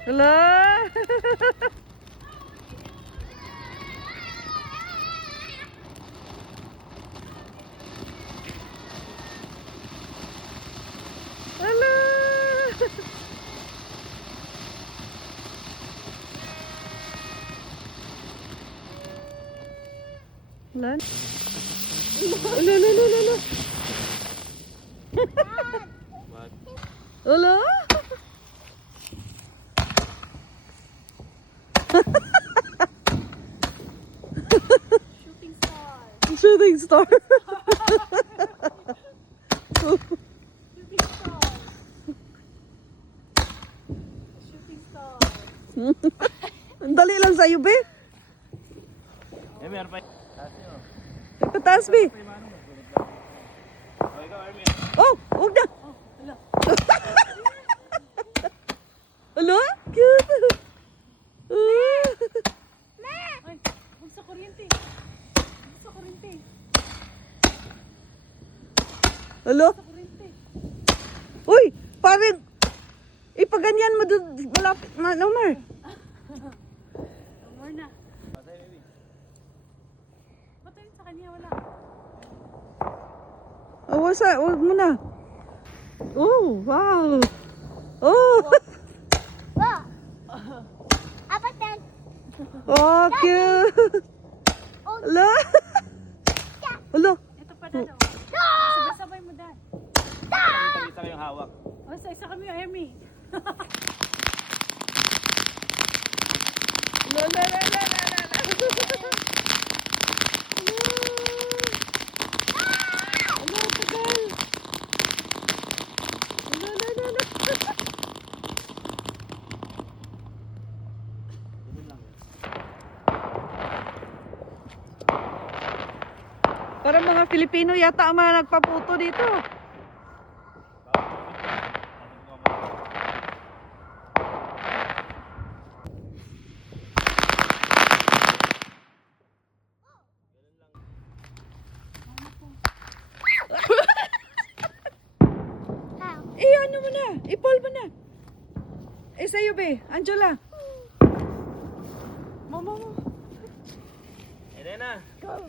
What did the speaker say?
Hala! Hala! Hala! Hala, hala, hala, hala! Hala! Shooting star. Shooting star. Shooting star. Shooting star. Ang dali lang sa'yo, be. Eh, meron pa. Pataas, be. Oh, ikaw, Armin. Oh, huwag na. Oh, hala. Hala, cute. Ay, huwag sa kuryente. Huwag sa kuryente. Hala. Sa kuryente. Uy, parang ipaganyan mo doon malapit, Omar. More na. Patay, baby. Ba't yun sa kanya? Wala. Oh, wag mo na. Oh, wow. Oh. Wow. Apa ten? Oh, cute. Hala. Hala. Ito pa dad. Sabay-sabay mo dad. Kita kayong hawak. O, sa isa kami yung Emmy. La la la la la la. Hala, tagal. La la la la. Parang mga Filipino yata ang mga nagpaputo dito. Eh, ano mo na? I-pull mo na. Eh, sa'yo, be. Angela. Mama mo. Eh, na. Go.